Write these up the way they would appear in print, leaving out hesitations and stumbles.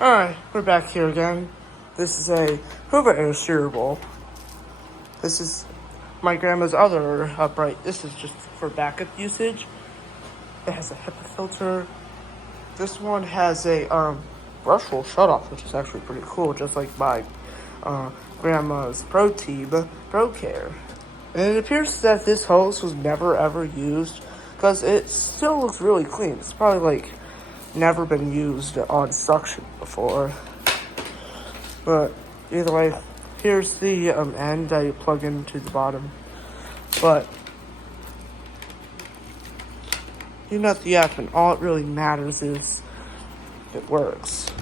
Alright, we're back here again. This is a Hoover air steerable. This is my grandma's other upright. This is just for backup usage. It has a HEPA filter. This one has a brushless shutoff, which is actually pretty cool, just like my grandma's Pro Care. And it appears that this hose was never ever used because it still looks really clean. It's probably like never been used on suction before. But either way, here's the end that you plug into the bottom. But you know the app, and all it really matters is if it works.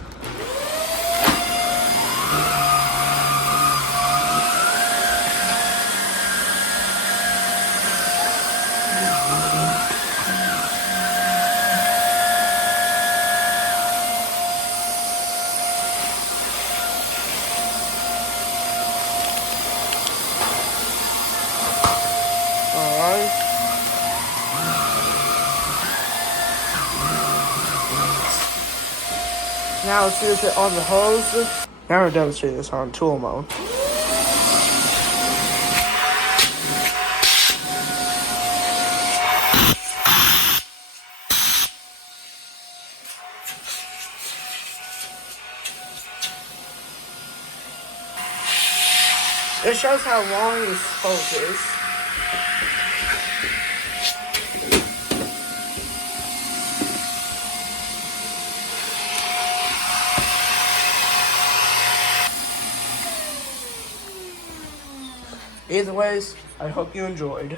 Alright. Now let's use it on the hose. Now we're demonstrating this on tool mode. It shows how long this hose is. Either ways, I hope you enjoyed.